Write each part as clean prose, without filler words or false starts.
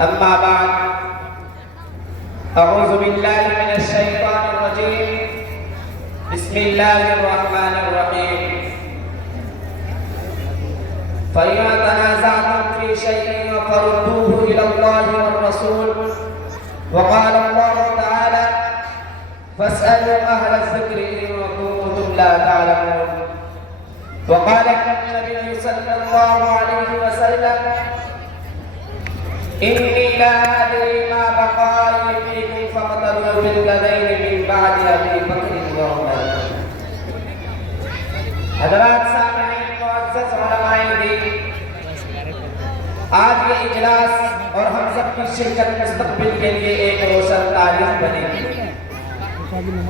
أما بعد أعوذ بالله من الشيطان الرجيم بسم الله الرحمن الرحيم فإذا تنازعتم في شيء فردوه إلى الله والرسول وقال الله تعالى فاسألوا أهل الذكر إن كنتم لا تعلمون وقال النبي صلى الله عليه وسلم إني لا أدري ما بقائي فيكم فاقتلوا بالذين من بعد أبي بكر وعمر. حضرات سامعین معزز علماء دین، آج یہ اجلاس اور ہم سب کی شرکت مستقبل کے لیے ایک روشن تاریخ بنے گی،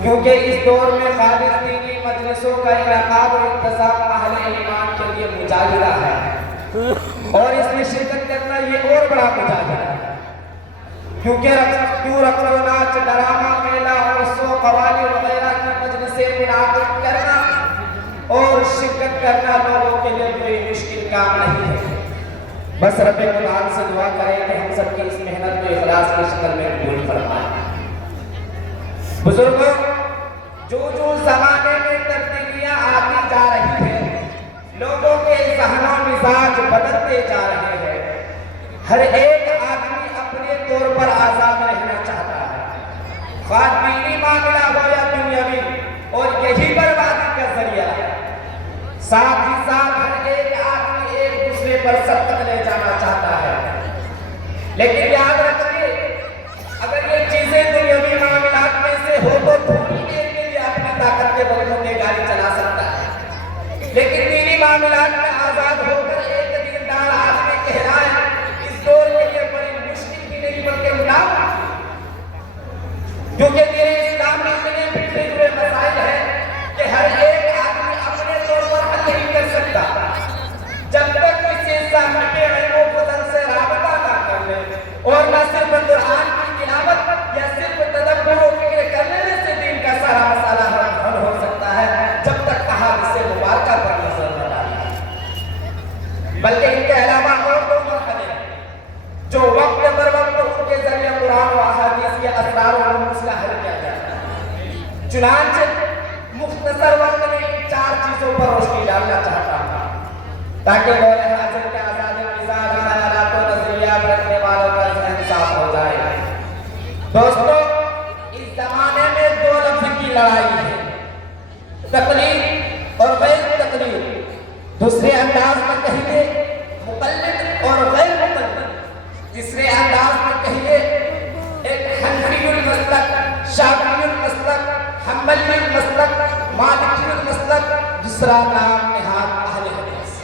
کیونکہ اس دور میں خالص دینی مجلسوں کا انعقاد اور انتظام اہل ایمان کے لیے مجاہدہ ہے، اور اس میں شرکت کرنا یہ اور بڑا مجاہدہ ہے، کیونکہ رقص و ناچ، ڈرامہ، میلہ اور سو قوالی وغیرہ کی مجلسیں منعقد کرنا اور شرکت کرنا لوگوں کے لیے کوئی مشکل کام نہیں ہے۔ بس رب متعال سے دعا کریں کہ ہم سب کی اس محنت کو اخلاص کی شکل میں قبول فرمائیں۔ بزرگوں، جو زمانے میں تبدیلیاں آتی جا رہی ہیں، لوگوں کے ذہن و مزاج بدلتے جا رہے ہیں، ہر ایک آدمی اپنے طور پر آزاد رہنا چاہتا ہے، خواہ دینی معاملہ ہو یا دنیاوی، اور یہی بربادی کا ذریعہ ہے۔ ساتھ ہی ساتھ ہر ایک آدمی ایک دوسرے پر سبقت لے جانا چاہتا ہے، لیکن یاد رکھیے اگر یہ چیزیں دنیاوی معاملات میں سے ہو تو تھوڑی دیر کے لیے اپنی طاقت کے بلوں میں گاڑی چلا سکتا ہے، لیکن دینی معاملات میں آزاد ہو کر ایک دیندار آدمی کہلائے اس دور کے لیے بڑی مشکل کی نہیں بلکہ ملامت، کیونکہ دین اسلام میں اتنے بکھرے ہوئے مسائل ہیں کہ ہر ایک آدمی اپنے طور پر حل نہیں کر سکتا جب تک کسی صاحب علم و فضل سے رابطہ نہ کر لے، اور نہ صرف قرآن کی تلاوت یا صرف تدبر و فکر کرنے سے دین کا سارا مسئلہ حل ہو سکتا ہے، جب تک احادیث مبارکہ پر نظر نہ ڈالے۔ بلکہ ان کے علاوہ اور دو مرحلے جو وقت پر وقت ان کے ذریعے قرآن و احادیث کے اسرار و علوم سے حل کیا جاتا ہے۔ چنانچہ مختصر وقت میں ان چار چیزوں پر روشنی ڈالنا چاہتا ہوں تاکہ دور حاضر کے آزاد مزاج خیالات و نظریات رکھنے والوں کا ذہن صاف ہو جائے۔ دوستو، اس زمانے میں دو لفظ کی لڑائی ہے، تقلید اور غیر تقلید۔ دوسرے انداز میں کہیے مقلد اور غیر مقلد، تیسرے انداز میں کہیے ایک حنفی المسلک، شافعی المسلک، حنبلی المسلک، مالکی المسلک، دوسرا نام نہاد اہل حدیث۔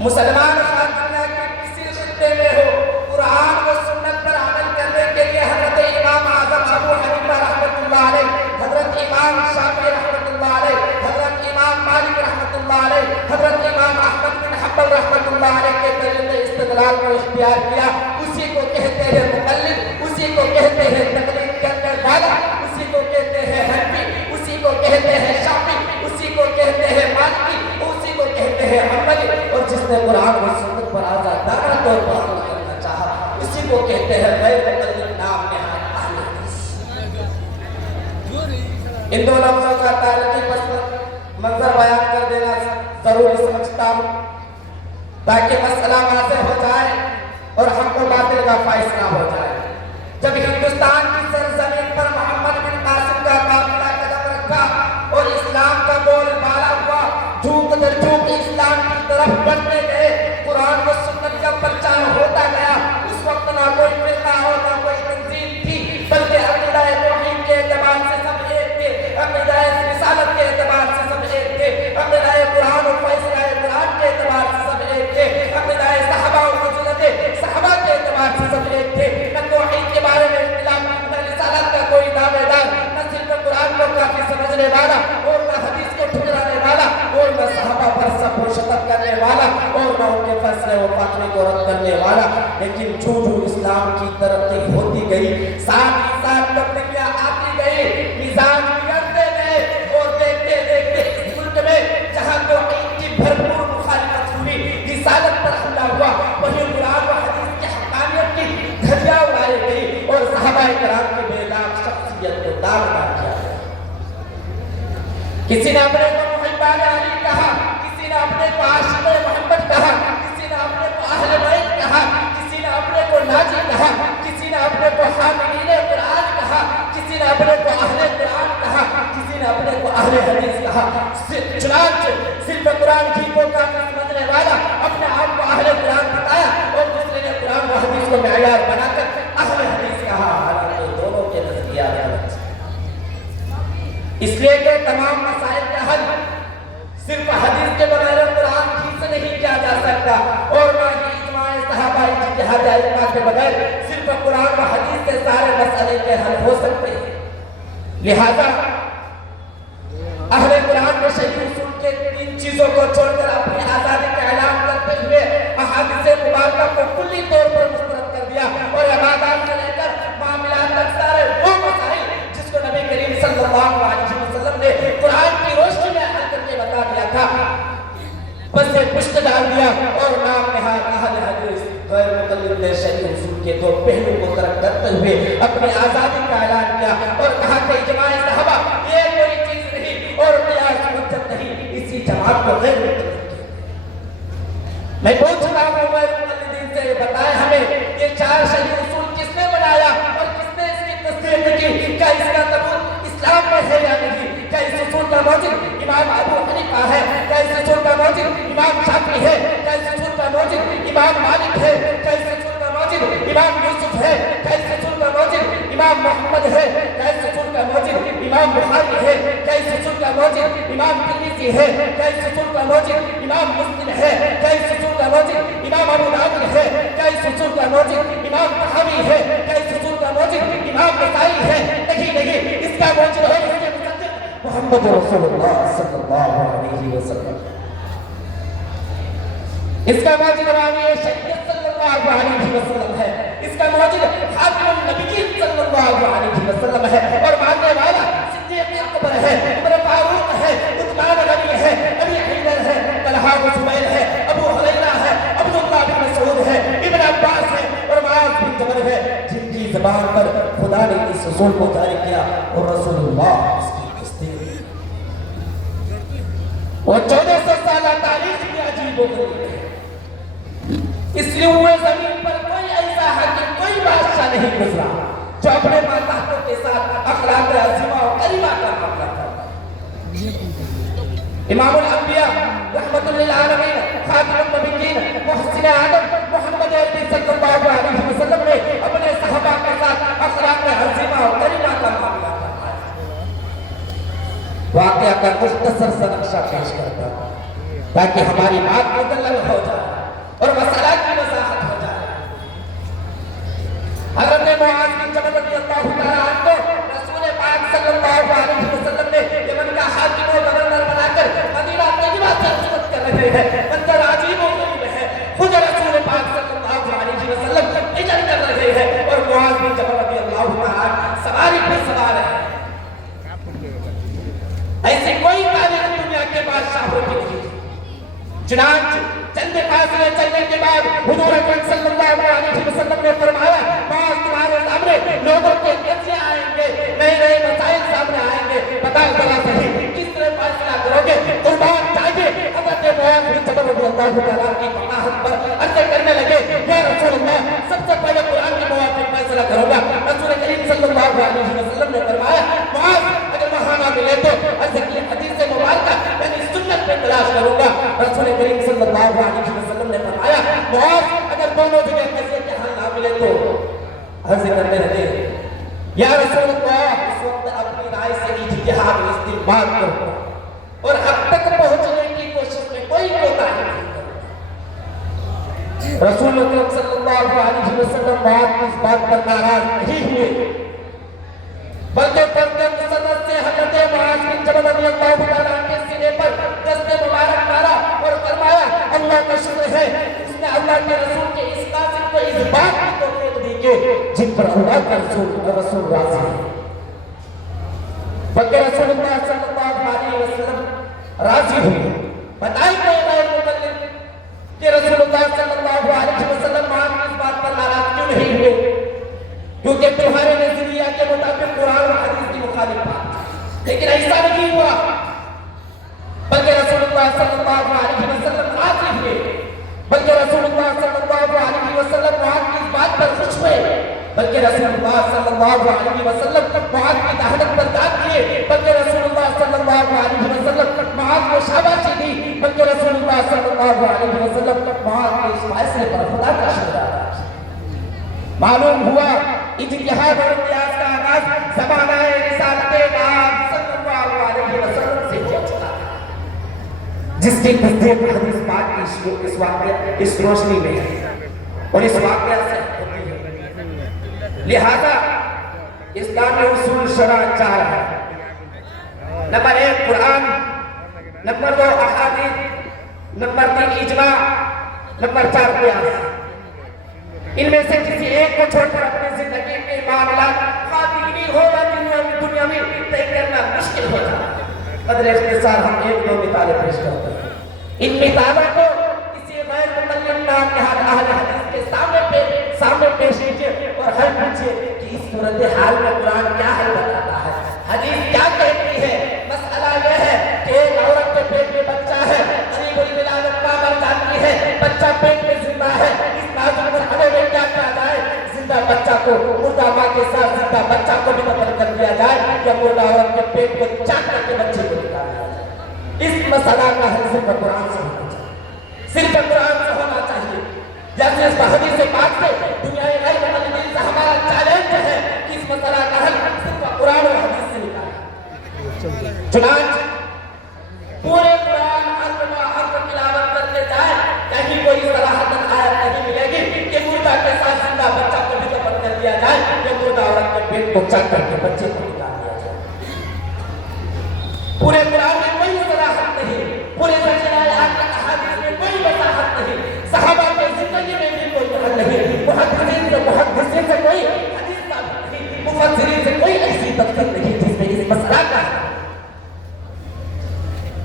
مسلمان خاتونہ کے کسی خطے میں ہو، قرآن و سنت پر عمل کرنے کے لیے حضرت امام اعظم ابو حنیفہ رحمۃ اللہ علیہ، حضرت امام شافعی رحمۃ اللہ علیہ، حضرت امام مالک رحمۃ اللہ علیہ، حضرت امام احمد بن حنبل رحمۃ اللہ علیہ کے طریقے استدلال کو اختیار کیا، اسی کو کہتے ہیں مقلد، اسی کو کہتے ہیں تقلید کرنے والا، اسی کو کہتے ہیں حنفی، اسی کو کہتے ہیں شافعی، اسی کو کہتے ہیں مالکی، اسی کو کہتے ہیں حنبلی، اور جس نے قرآن و سنت پر آزادانہ طور پر عمل کرنا چاہا اسی کو کہتے ہیں غیر مقلد، نام نہاد اہل حدیث۔ ان دو لفظوں کا تاریخی پس منظر بیان کر دینا ضروری سمجھتا ہوں تاکہ مسئلہ واضح ہو جائے اور حق و باطل کا فیصلہ ہو جائے۔ جب ہندوستان کی سرزمین پر محمد بن قاسم کا قافلہ قدم رکھا اور اسلام کا بول بالا ہوا، جھوک در جھوک اسلام کی طرف بڑھنے گئے، قرآن و سنت کا پرچار ہوتا گیا، اس وقت نہ کوئی فرقہ اور نہ کوئی تنظیم تھی، بلکہ عقیدہ توحید کے اعتبار سے سب ایک تھے، عقیدہ رسالت کے اعتبار سے سب ایک تھے، عقیدہ قرآن اور فیصلہ قرآن کے اعتبار سے سب ایک تھے، عقیدہ صحابہ اور فضیلت صحابہ کے اعتبار سے سب ایک تھے۔ نہ توحید کے بارے میں اختلاف، نہ رسالت کا کوئی دعوے دار، نہ صرف قرآن کو کافی سمجھنے والا اور نہ حدیث کو ٹھکرانے والا، اور نہ صحابہ پر سب و شتم کرنے والا اور نہ ان کے فیصلے و فاتحے کو رد کرنے والا۔ لیکن جو اسلام کی ترقی ہوتی گئی، ساتھ ہی ساتھ تبدیلیاں آتی گئی، مزاج بگڑتے گئے، اور دیکھتے دیکھتے اس ملک میں جہاں توحید کی بھرپور مخالفت ہوئی، رسالت پر حملہ ہوا، وہیں قرآن و حدیث صحابہ کرام کی بے داغ شخصیت کو داغدار کیا ہے۔ کسی نے اپنے کو محبان علی کہا، کسی نے اپنے کو عاشق محمد کہا، کسی نے اپنے کو اہل بیت کہا، کسی نے اپنے کو ناجی کہا، کسی نے اپنے کو حاملین قرآن کہا، کسی نے اپنے کو اہل قرآن کہا، کسی نے اپنے کو اہل حدیث کہا۔ چنانچہ صرف قرآن کی کو کافی سمجھنے والا اپنے آپ کو اہل قرآن بتایا اور دوسرے نے قرآن و حدیث کو معیار بنا کر اہل حدیث کہا، حالانکہ دونوں کے نظریات غلط ہیں۔ اس لیے کہ تمام مسائل کا حل صرف حدیث کے بغیر قرآن ہی سے نہیں کیا جا سکتا، اور نہ ہی اجماع صحابہ اجتہاد ائمہ کے بغیر صرف قرآن و حدیث سے سارے مسئلے کے حل ہو سکتے ہیں۔ لہذا اہل قرآن میں شریع اصول کے تین چیزوں کو چھوڑ کر اپنی آزادی کا اعلان کرتے ہوئے احادیث مبارکہ کو کلی طور پر مسترد کر دیا، اور عبادات سے لے کر معاملات تک سارے وہ مسائل جس کو نبی کریم صلی اللہ علیہ وسلم نے قرآن کی روشنی میں حل کر کے بتا دیا تھا، بس سے پشت ڈال دیا اور نام نہاد اہل حدیث غیر مقلد نے شریع اصول کے دو پہلو کو ترک کرتے ہوئے اپنی آزادی کا اعلان کیا اور کہا کہ اجماع صحابہ یہ کوئی چیز نہیں اور قیاس حجت نہیں، اسی جماعت کو غیر مقلد کیا۔ میں پوچھ رہا ہوں غیر مقلدین سے بتائیں ہمیں یہ چار شریع اصول کس نے بنایا اور کس نے اس کی تصدیق کی؟ کیا اس کا ثبوت اسلام میں ہے یا نہیں؟ کیا اس اصول کا موجب امام ابو حنیفہ ہے؟ کیا اس اصول کا موجب امام شافعی ہے؟ کیا اس اصول کا موجب امام مالک ہے؟ کیا اس اصول کا موجب امام یوسف ہے؟ کیا اس اصول کا موجب امام محمد ہے؟ کیا اس اصول کا موجب امام بخاری ہے؟ کیا اس اصول کا موجب امام ترمذی ہے؟ کیا اس اصول کا موجب امام مسلم ہے؟ کیا اس اصول کا موجب امام ابو داؤد ہے؟ کیا اس اصول کا موجب امام طحاوی ہے؟ کیا اس اصول کا موجب امام نسائی ہے؟ نہیں نہیں، اس کا موجب ہے اس کے مصدق محمد رسول اللہ صلی اللہ علیہ وسلم، اس کا موجب راوی شریعت صلی اللہ علیہ وسلم ہے، اس کا موجب خاتم النبیین صلی اللہ علیہ وسلم ہے، اور ماننے والا صدیق اکبر ہے، عمر فاروق ہے، عثمان غنی ہے، ابی حیدر ہے، طلحہ و زبیر ہے، ابو ہریرہ ہے، عبداللہ بن مسعود ہے، ابن عباس ہے اور معاذ بن جبل ہے، جن کی زبان پر خدا نے اس اصول کو جاری کیا اور رسول اللہ اس کی تصدیق۔ وہ 1400 سالہ تاریخ کی عجیب و غریب ہے، اس لیے ہوئے زمین پر کوئی ایسا حاکم، کوئی بادشاہ نہیں گزرا جو اپنے ماتحتوں کے ساتھ اخلاق عظیمہ و کریمہ کا معاملہ کرتا۔ امام الانبیاء رحمت للعالمین خاتم النبیین محسن آدم محمد عربی صلی اللہ علیہ وسلم نے اپنے صحابہ کے ساتھ اخلاق عظیمہ و کریمہ کا معاملہ کرتا۔ واقعہ کا مختصر سا نقشہ پیش کرتا تاکہ ہماری بات مکمل ہو جائے اور مسئلہ کی وضاحت ہو جائے۔ حضرت معاذ بن جبل رضی اللہ تعالیٰ عنہ رسول پاک صلی اللہ علیہ وسلم نے یمن کا حاکم و گورنر بنا کر مدینہ طیبہ سے خدمت کر رہے ہیں، منظر عجیب و غریب ہے، خود رسول پاک صلی اللہ علیہ وسلم ہجرت کر رہے ہیں اور معاذ بن جبل رضی اللہ تعالیٰ سواری پہ سوار ہے۔ ایسی کوئی تاریخ دنیا کے بادشاہوں کی نہیں، چنانچہ چند فاصلے چلنے کے بعد حضور اکرم صلی اللہ علیہ وسلم نے فرمایا معاذ تمہارے سامنے لوگوں کے قصے آئیں گے، نئے نئے مسائل سامنے آئیں گے، بتاؤ ذرا صحیح کس طرح فیصلہ کرو گے؟ قربان چاہیے۔ حضرت معاذ بن جبل رضی اللہ تعالیٰ کی فقاہت پر عرض کرنے لگے یا رسول اللہ سب سے پہلے قرآن کے موافق فیصلہ کروں گا۔ رسول کریم صلی اللہ علیہ وسلم نے فرمایا معاذ اگر وہاں نہ ملے تو عرض کی حدیث مبارکہ یعنی سنت پہ تلاش کروں گا۔ رسول کریم صلی اللہ علیہ وسلم نے فرمایا معاذ اگر دونوں جگہ قضیے کے حل نہ ملے تو عرض کرنے لگے یا رسول اللہ اس وقت اپنی رائے سے اجتہاد و استنباط کرو اور حق تک پہنچنے کی کوشش میں کوئی کوتاہی نہیں کرو۔ رسول اکرم صلی اللہ علیہ وسلم اس بات پر ناراض نہیں ہوئے بلکہ پردے مسدس سے حضرت معاذ بن جبل رضی اللہ تعالیٰ کے سینے پر دست مبارک مارا اور فرمایا اللہ کا شکر ہے اس نے اللہ کے رسول کے اس قاصد کو اس بات کی توفیق دی کہ جن پر اللہ کا رسول راضی ہے۔ بلکہ رسول اللہ صلی اللہ علیہ وسلم راضی ہوئے۔ بتائیں کہ غیر مقلد کہ رسول اللہ صلی اللہ علیہ وسلم معاذ کی اس بات پر ناراض کیوں نہیں ہوئے؟ کیونکہ تمہارے بلکہ رسول اللہ صلی اللہ علیہ وسلم معاذ کی دہنت پر داد کیے، بلکہ رسول اللہ صلی اللہ علیہ وسلم معاذ کو شاباشی دی، بلکہ رسول اللہ صلی اللہ علیہ وسلم معاذ کے اس فیصلے پر خدا کا شکر ادا کیا۔ معلوم ہوا اجتہاد اور قیاس کا آغاز زمانہ رسالت نام صلی اللہ علیہ وسلم سے ہوا چلا، جس کی تصدیق حدیث پاک کی اس واقعہ اس روشنی میں ہے اور اس واقعہ سے ہوتی ہے۔ لہذا اسلامی اصول شرع 4 ہے۔ نمبر 1 قرآن، نمبر 2 احادیث، نمبر 3 اجماع، نمبر 4 قیاس۔ ان میں سے کسی ایک کو چھوڑ کر اپنی زندگی کے معاملات خاطری ہو یا دنیا میں طے کرنا مشکل ہو جاتا ہے۔ قدر اختصار ہم 1-2 مثالیں پیش کرتے ہیں۔ ان مثالوں کو کسی غیر متعلق اہل حدیث کے سامنے پیش کیجیے اور حل پوچھیے کہ اس صورتحال میں قرآن کیا حل بتاتا ہے، حدیث کیا کہتی ہے۔ مسئلہ یہ ہے کہ ایک عورت کے پیٹ میں بچہ ہے، قریب الولادت کا مر جاتی ہے، بچہ پیٹ میں زندہ ہے، اس نازک مرحلے میں کیا کیا جائے؟ زندہ بچہ کو مردہ ماں کے ساتھ زندہ بچہ کو بھی دفن کر دیا جائے یا مردہ عورت کے پیٹ کو چاٹ کر کے بچے کو نکال دیا جائے؟ اس مسئلہ کا حل صرف قرآن سے ہونا چاہیے، صرف قرآن سے ہونا چاہیے۔ جیسے اس حدیث پاک سے دنیا غیر متعلقین سے ہمارا چیلنج ہے کہ اس مسئلہ کا حل صرف قرآن اور حدیث سے نکالیں۔ چنانچہ پورے قرآن حرف تلاوت کرتے جائیں، کہیں کوئی صراحتاً آیت نہیں ملے گی کہ مردہ کے ساتھ زندہ بچہ کو بھی دفن کر دیا جائے یا مردہ عورت کے پیٹ کو چک کر کے بچے کو نکال دیا جائے۔ پورے قرآن میں کوئی صراحت نہیں، پورے احادیث میں کوئی وضاحت نہیں، صحابہ کی زندگی میں بھی کوئی حل نہیں، محدثین سے کوئی حدیث ثابت نہیں، مفسرین سے کوئی ایسی تفسیر نہیں جس میں اس مسئلہ کا ہے۔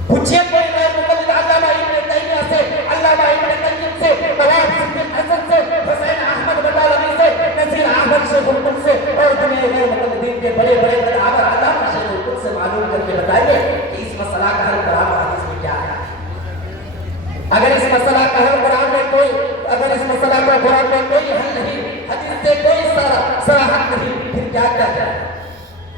پوچھئے کوئی غیر مقلد علامہ ابن تیمیہ سے، علامہ ابن قیم سے، نواب صدیق حسن سے، حسین احمد بٹالوی سے، نذیر احمد شیخ القدس سے اور دنیا غیر مقلدین کے بڑے بڑے قدامت علامہ شیخ القدس سے معلوم کر کے بتائیے کہ اس مسئلہ کا حل قرآن و حدیث میں کیا ہے۔ اگر اس مسئلہ کا حل قرآن میں کوئی حل نہیں، حدیث سے کوئی صراحت نہیں، پھر کیا کیا جائے؟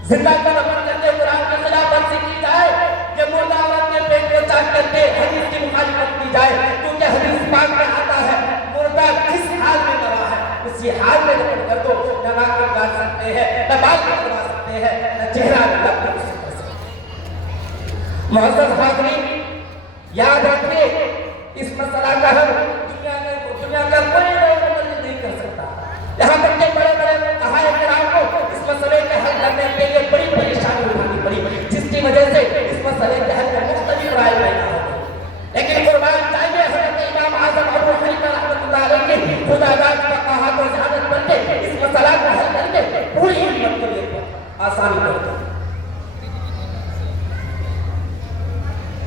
زندہ کا دفن کر کے قرآن کی خلاف ورزی کی جائے کہ مردہ عورت کے پیٹ کو چاک کر کے حدیث کی مخالفت کی جائے، کیونکہ حدیث پاک میں آتا ہے مردہ جس حال میں مرا ہے اسی حال میں دفن کر دو، نہ ناک کاٹ سکتے ہیں، نہ بال کٹوا سکتے ہیں، نہ چہرہ لب کر سکتے ہیں۔ معزز حاضرین، یاد رکھیے اس مسئلہ کا حل دنیا کا کوئی نہیں کر سکتا۔ یہاں تک کہ بڑے بڑے اہائے کرام کو اس مسئلے کے حل کرنے کے لیے بڑی پریشانی اٹھانی پڑی، جس کی وجہ سے اس مسئلے کے حل میں مختلف رائے پیدا ہو گئی۔ لیکن قربان چاہیے حضرت امام اعظم ابو حنیفہ رحمۃ اللہ علیہ کی خدا داد فقاہت اور ذہانت پر کے اس مسئلہ کو حل کر کے پوری امت کے لیے آسانی کر دی۔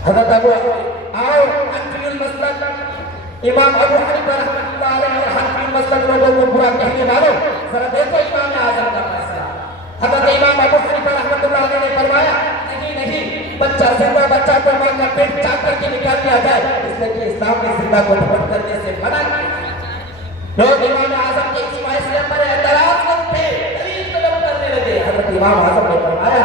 حضرت ابو حنفی المسلک امام ابو حنیفہ رحمۃ اللہ علیہ اور حنفی المسلک لوگوں کو برا کہنے والوں، ذرا دیکھو امام اعظم کا فیصلہ۔ حضرت امام ابو حنیفہ رحمۃ اللہ علیہ نے فرمایا نہیں، بچہ زندہ بچہ کو ماں کا پیٹ چاک کر کے نکال دیا جائے، اس لیے کہ اسلام نے زندہ کو دفن کرنے سے منع کیا۔ لوگ امام اعظم کے اس فیصلے پر اعتراض کرتے، دلیل طلب کرنے لگے۔ حضرت امام اعظم نے فرمایا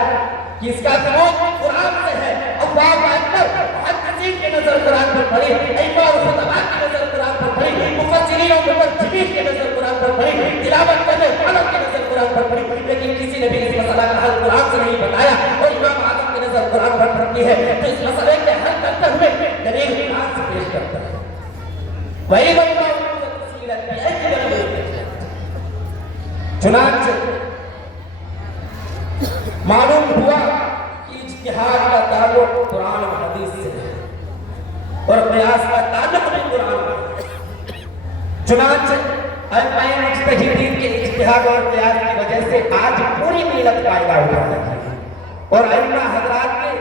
کہ اس کا ثبوت قرآن سے ہے، اللہ اکبر، محدثین کی نظر قرآن پر پڑی، ائمہ اور خطباء کی نظر قرآن پر پڑی، مفسرین اور مترجمین کی نظر قرآن پر پڑی، تلاوت کرنے والوں کی نظر قرآن پر پڑی، لیکن کسی نے بھی اس مسئلہ کا حل قرآن سے نہیں بتایا اور امام اعظم کی نظر قرآن پر پڑتی ہے، تو اس مسئلے کے حل کرتے ہوئے دلیل قرآن سے پیش کرتا ہے۔ وہی چنانچہ معلوم ہوا کہ اجتہاد کا تعلق قرآن و حدیث سے ہے اور قیاس کا تعلق بھی قرآن و حدیث سے۔ چنانچہ ائمہ مجتہدین کے اجتہاد اور قیاس کی وجہ سے آج پوری ملت فائدہ اٹھا رہی ہے اور ائمہ حضرات کے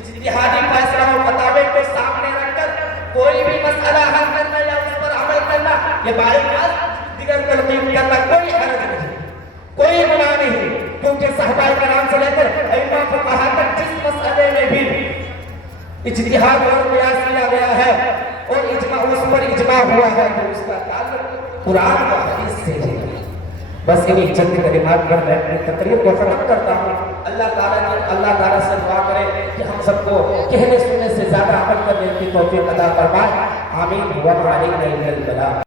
اجتہادی فیصلہ و فتاوی کو سامنے رکھ کر کوئی بھی مسئلہ حل کرنا یا اس پر عمل کرنا، یہ باعث دیگر تلقین کرنا کوئی حرج نہیں، کوئی گناہ نہیں، کیونکہ صحابہ کرام سے لے کر ائمہ فقہا تک جس مسئلے میں بھی اجتہاد اور قیاس کیا گیا ہے اور اجماع اس پر اجماع ہوا ہے تو اس کا تعلق قرآن و حدیث سے ہے۔ بس انہیں چند کلمات پر میں اپنی تقریر کو ختم کرتا ہوں. اللہ تعالیٰ سے دعا کرے کہ ہم سب کو کہنے سننے سے زیادہ عمل کرنے کی توفیق عطا فرمائے. آمین. وما علینا الا البلاغ.